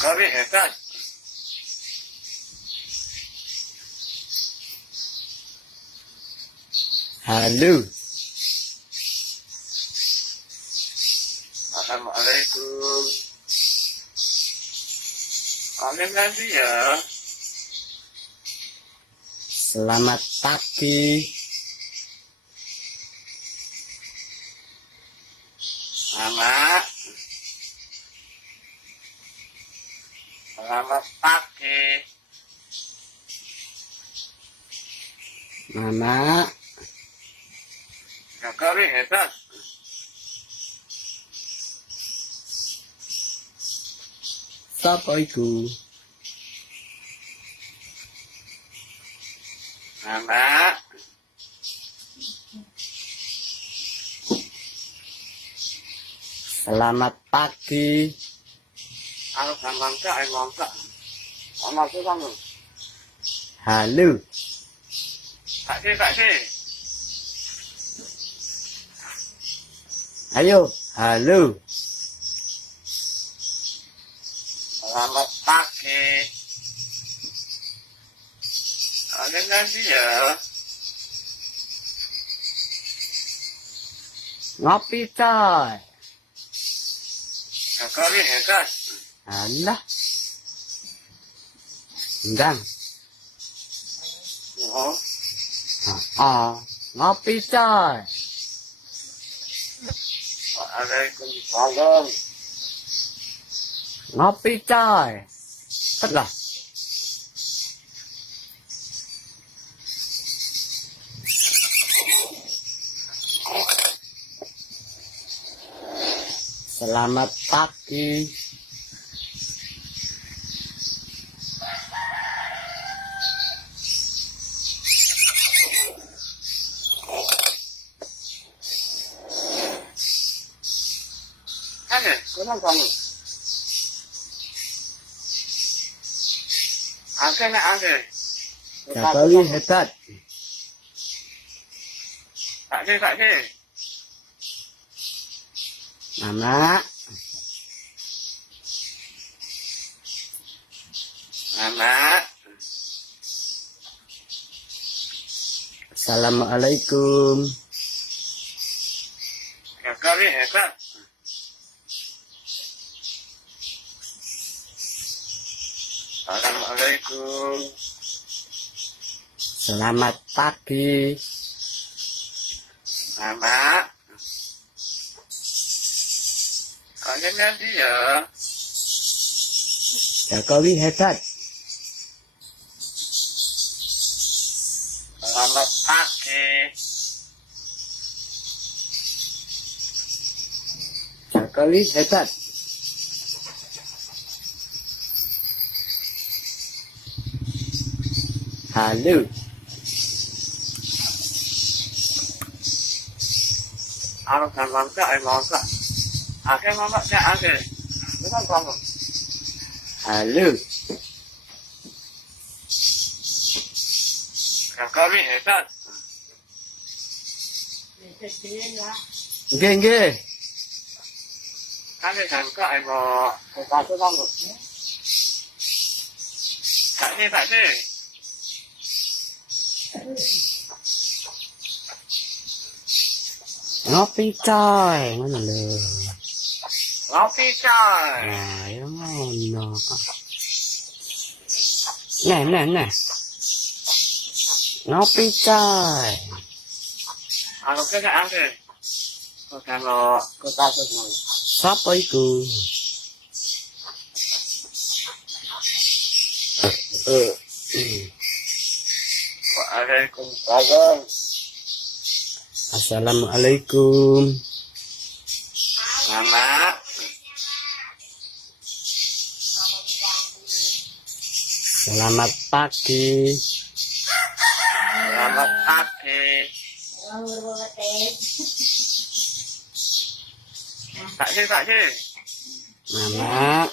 Kami hebat. Halo. Assalamualaikum. Amin nanti ya. Selamat pagi. Mama. Selamat pagi. Mama. Ya, kami hebat. Sapa iku? Mama. Selamat pagi. Kalau gampang kak, emang kak. Mama tuh kamu. Halo. Kak sih. Ayo. Halo. Selamat pagi. Amin nanti ya. Ngopi coy. Ya, kami hebat. Alah. Enggak. Oh. Ngopi coy. Waalaikumsalam. Ngopi coy. Cepet lah. Selamat pagi. Ane, kurang kamu. Ane. Kali hebat. Tak sih. Mama. Mama. Assalamualaikum. Ya, kami hebat. Assalamualaikum. Selamat pagi. Mama. Kalian nanti ya. Jokowi hebat. Selamat pagi. Jokowi hebat. Halo. Kalau gampang kak, emang kak. Mama kak, bukan kamu. Halo. Ya, kami hebat. Nggih. Kami kan kak, emang bukan kamu. Tak sih. Ngopi coy, ngono lho. Ngopi coy. Ayo ngono. Nah. Ngopi coy. Kalau kak, kalau kita semua. Sapa iku? Waalaikumsalam. Assalamualaikum. Mama. Selamat pagi. Selamat pagi. Tak sih. Mama.